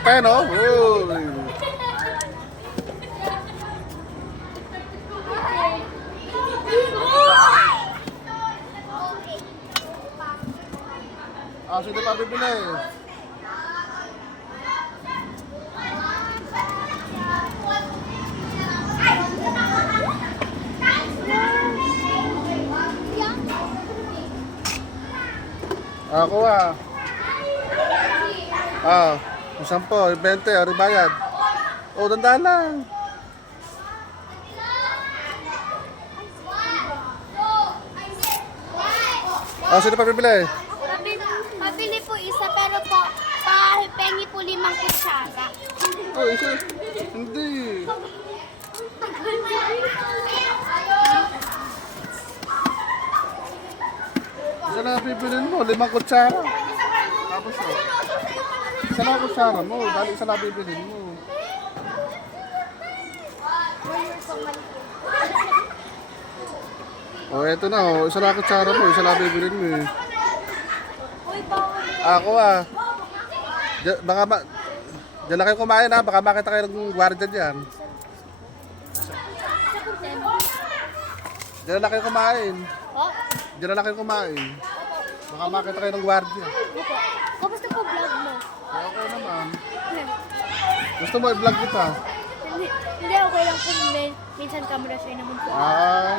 pa yan, oh. Uy. Ah, sino pa bibili? Ako ah. Ah, yung sampo, yung 20, ano bayad? Oh, dandahan lang. Ah, sino pa bibili? Pabili, pabili po isa pero po, pahipengi po limang kutsara. Oh, isa. Hindi. Isa na bibilin mo, limang kutsara. Tapos oh. Isa na kutsara mo, dahil isa na bibilin mo. Oh, eto na oh. Isa na kutsara mo, isa na bibilin mo eh. Ako ah. Diyan, baka ma... Diyan na kayo kumain ha, baka makita kayo ng gwardiya dyan. Diyan na kayo kumain. Diyan na kayo kumain. Baka makita kayo ng gwardiya. opo. Kamusta po vlog mo? Okay naman. Gusto mo i-vlog kita? Hindi, hindi okay lang po. Min, minsan camera shy naman po. Ah.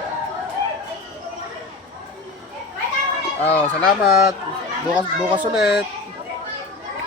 Oh, salamat. Bukas, bukas ulit.